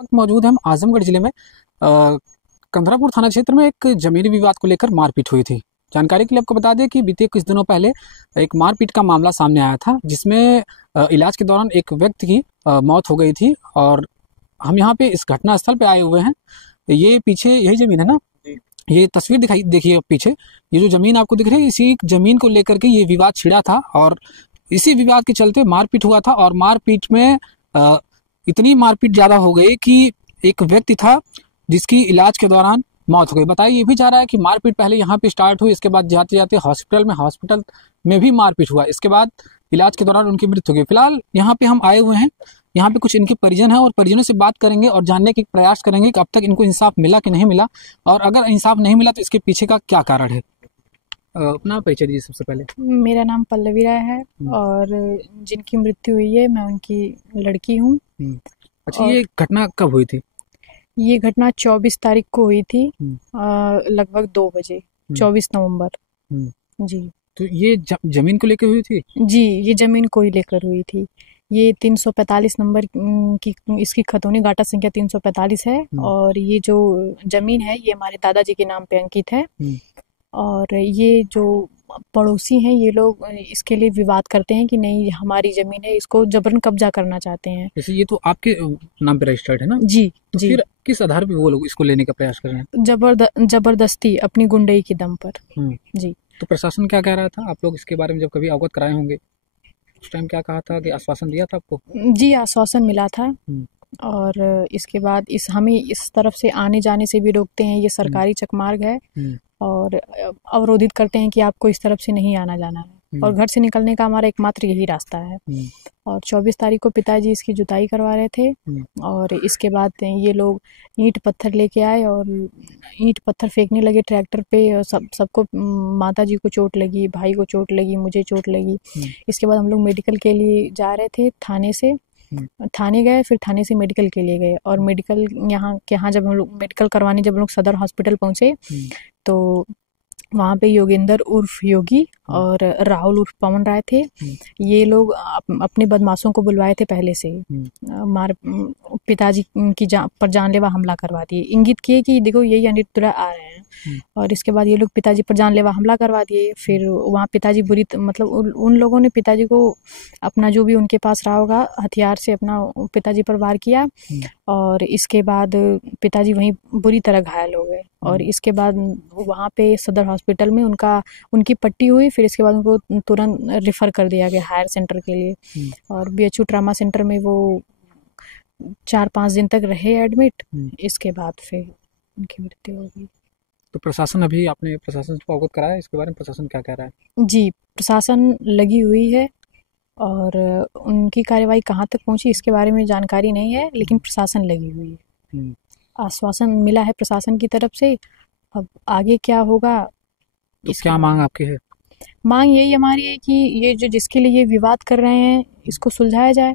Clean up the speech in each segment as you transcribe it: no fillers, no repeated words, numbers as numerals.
वक्त मौजूद है हम आजमगढ़ जिले में कंधरापुर थाना क्षेत्र में एक जमीनी विवाद को लेकर मारपीट हुई थी। जानकारी के लिए आपको बता दें कि बीते कुछ दिनों पहले एक मारपीट का मामला सामने आया था, जिसमें इलाज के दौरान एक व्यक्ति की मौत हो गई थी। और हम यहाँ पे इस घटना स्थल पे आए हुए हैं। ये पीछे यही जमीन है ना, ये तस्वीर दिखाई देखिए पीछे, ये जो जमीन आपको दिख रही है, इसी जमीन को लेकर के ये विवाद छिड़ा था और इसी विवाद के चलते मारपीट हुआ था। और मारपीट में इतनी मारपीट ज्यादा हो गई कि एक व्यक्ति था जिसकी इलाज के दौरान मौत हो गई। बताइए, ये भी जा रहा है कि मारपीट पहले यहाँ पे स्टार्ट हुई, इसके बाद जाते जाते हॉस्पिटल में भी मारपीट हुआ, इसके बाद इलाज के दौरान उनकी मृत्यु हो गई। फिलहाल यहाँ पे हम आए हुए हैं, यहाँ पे कुछ इनके परिजन हैं और परिजनों से बात करेंगे और जानने के प्रयास करेंगे कि अब तक इनको इंसाफ मिला कि नहीं मिला, और अगर इंसाफ नहीं मिला तो इसके पीछे का क्या कारण है। अपना परिचय दीजिए सबसे पहले। मेरा नाम पल्लवी राय है और जिनकी मृत्यु हुई है मैं उनकी लड़की हूँ। अच्छा, ये घटना कब हुई थी? ये घटना 24 तारीख को हुई थी, लगभग 2 बजे, 24 नवंबर। जी। तो ये जमीन को लेकर हुई थी? जी, ये जमीन को ही लेकर हुई थी। ये 345 नंबर की इसकी खतौनी गाटा संख्या 345 है और ये जो जमीन है ये हमारे दादाजी के नाम पे अंकित है। और ये जो पड़ोसी हैं ये लोग इसके लिए विवाद करते हैं कि नहीं हमारी जमीन है, इसको जबरन कब्जा करना चाहते हैं। जैसे ये तो आपके नाम पे रजिस्टर्ड है ना? जी तो जी। फिर किस आधार पे वो लोग इसको लेने का प्रयास कर रहे हैं? जबरदस्ती अपनी गुंडई के दम पर। जी। तो प्रशासन क्या कह रहा था? आप लोग इसके बारे में जब कभी अवगत कराए होंगे, उस टाइम क्या कहा था, कि आश्वासन दिया था आपको? जी, आश्वासन मिला था। और इसके बाद हमें इस तरफ से आने जाने से भी रोकते हैं। ये सरकारी चकमार्ग है और अवरोधित करते हैं कि आपको इस तरफ से नहीं आना जाना है और घर से निकलने का हमारा एकमात्र यही रास्ता है। और 24 तारीख को पिताजी इसकी जुताई करवा रहे थे और इसके बाद ये लोग ईंट पत्थर लेके आए और ईंट पत्थर फेंकने लगे ट्रैक्टर पे। सबको माता जी को चोट लगी, भाई को चोट लगी, मुझे चोट लगी। इसके बाद हम लोग मेडिकल के लिए जा रहे थे, थाने गए, फिर थाने से मेडिकल के लिए गए। और मेडिकल यहाँ जब हम लोग मेडिकल करवाने जब हम लोग सदर हॉस्पिटल पहुँचे तो वहाँ पे योगेंद्र उर्फ योगी और राहुल उर्फ पवन राय थे। ये लोग अपने बदमाशों को बुलवाए थे पहले से पिताजी की पर जानलेवा हमला करवा दिए। इंगित किए कि देखो यही अनिरुद्ध आ रहे हैं और इसके बाद ये लोग पिताजी पर जानलेवा हमला करवा दिए। फिर वहाँ पिताजी मतलब उन लोगों ने पिताजी को अपना जो भी उनके पास रहा होगा हथियार से अपना पिताजी पर वार किया और इसके बाद पिताजी वहीं बुरी तरह घायल हो गए। और इसके बाद वहाँ पे सदर हॉस्पिटल में उनकी पट्टी हुई। फिर इसके बाद उनको तुरंत रेफर कर दिया गया हायर सेंटर के लिए और BHU ट्रामा सेंटर में वो 4-5 दिन तक रहे एडमिट। इसके बाद फिर उनकी मृत्यु हो गई। तो प्रशासन, अभी आपने प्रशासन को अवगत कराया इसके बारे में? प्रशासन क्या कह रहा है? जी, प्रशासन लगी हुई है और उनकी कार्यवाही कहाँ तक पहुँची इसके बारे में जानकारी नहीं है, लेकिन प्रशासन लगी हुई है। आश्वासन मिला है प्रशासन की तरफ से, अब आगे क्या होगा। तो क्या मांग आपकी है? मांग यही हमारी है कि ये जो जिसके लिए ये विवाद कर रहे हैं इसको सुलझाया जाए,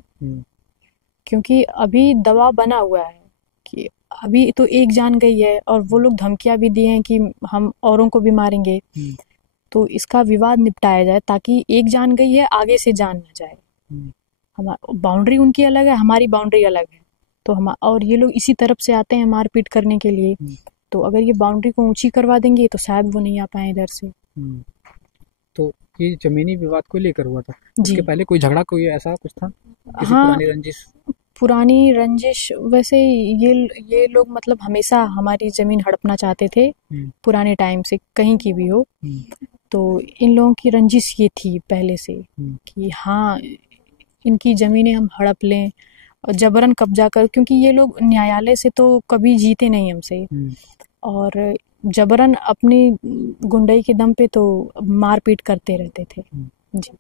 क्योंकि अभी दबाव बना हुआ है कि अभी तो एक जान गई है और वो लोग धमकियां भी दिए हैं कि हम औरों को भी मारेंगे। तो इसका विवाद निपटाया जाए ताकि एक जान गई है, आगे से जान ना जाए। हमारी बाउंड्री उनकी अलग है, हमारी बाउंड्री अलग है। तो और ये लोग इसी तरफ से आते हैं मारपीट करने के लिए। तो अगर ये बाउंड्री को ऊंची करवा देंगे तो शायद वो नहीं आ पाए इधर से। तो ये जमीनी विवाद को लेकर हुआ था? इसके पहले कोई झगड़ा, कोई ऐसा कुछ था? हाँ, पुरानी रंजिश। वैसे ये लोग मतलब हमेशा हमारी जमीन हड़पना चाहते थे, पुराने टाइम से, कहीं की भी हो। तो इन लोगों की रंजिश ये थी पहले से कि हाँ इनकी जमीनें हम हड़प लें और जबरन कब्जा कर, क्योंकि ये लोग न्यायालय से तो कभी जीते नहीं हमसे और जबरन अपनी गुंडई के दम पे तो मारपीट करते रहते थे। जी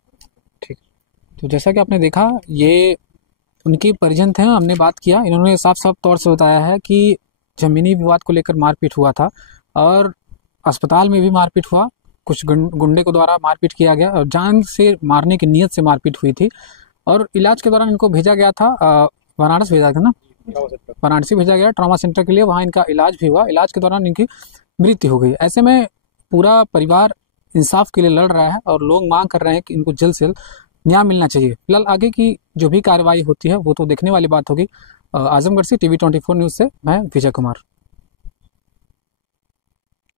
ठीक। तो जैसा कि आपने देखा, ये उनके परिजन थे, हमने बात किया, इन्होंने साफ साफ तौर से बताया है कि जमीनी विवाद को लेकर मारपीट हुआ था और अस्पताल में भी मारपीट हुआ। कुछ गुंडे को द्वारा मारपीट किया गया और जान से मारने की नीयत से मारपीट हुई थी। और इलाज के दौरान इनको भेजा गया था, वाराणसी भेजा था ना, वाराणसी भेजा गया ट्रॉमा सेंटर के लिए, वहाँ इनका इलाज भी हुआ। इलाज के दौरान इनकी मृत्यु हो गई। ऐसे में पूरा परिवार इंसाफ के लिए लड़ रहा है और लोग मांग कर रहे हैं कि इनको जल्द से जल्द न्याय मिलना चाहिए। फिलहाल आगे की जो भी कार्रवाई होती है वो तो देखने वाली बात होगी। आजमगढ़ से TV 24 न्यूज़ से मैं विजय कुमार।